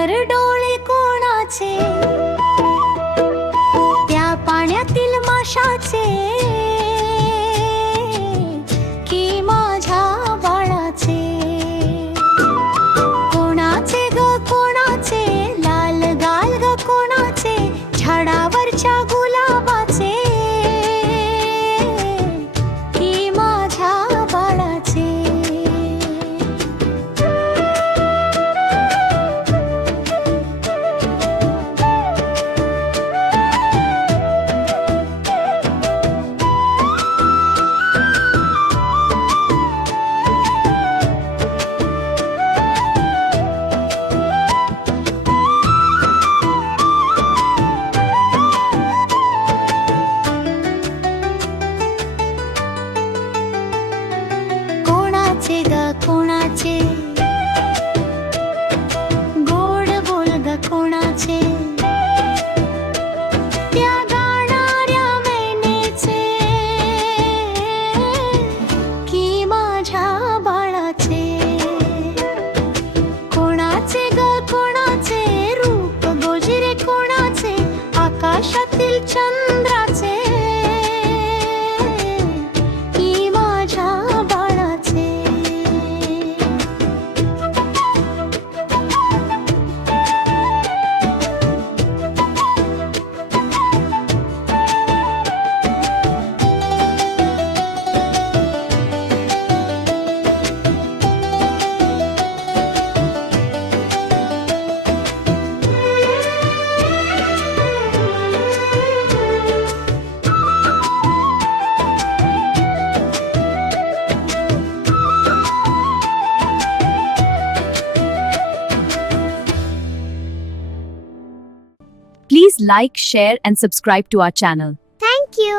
सुंदर डोळे कोणाचे, त्या पाण्यातील माशाचे की माझ्या बाळाचे. कोणाचे ग कोणाचे, लाल गाल ग कोणाचे, झाडावरच्या गुलाबाचे की माझ्या बाळाचे. कोणाचे ग कोणाचे, गोड बोल ग कोणाचे, त्या गाणाऱ्या मैनेचे की माझ्या बाळाचे. कोणाचे ग कोणाचे, रूप गोजिरे कोणाचे, आकाशातील चंद्राचे की माझ्या बाळाचे. Please like, share and subscribe to our channel. Thank you.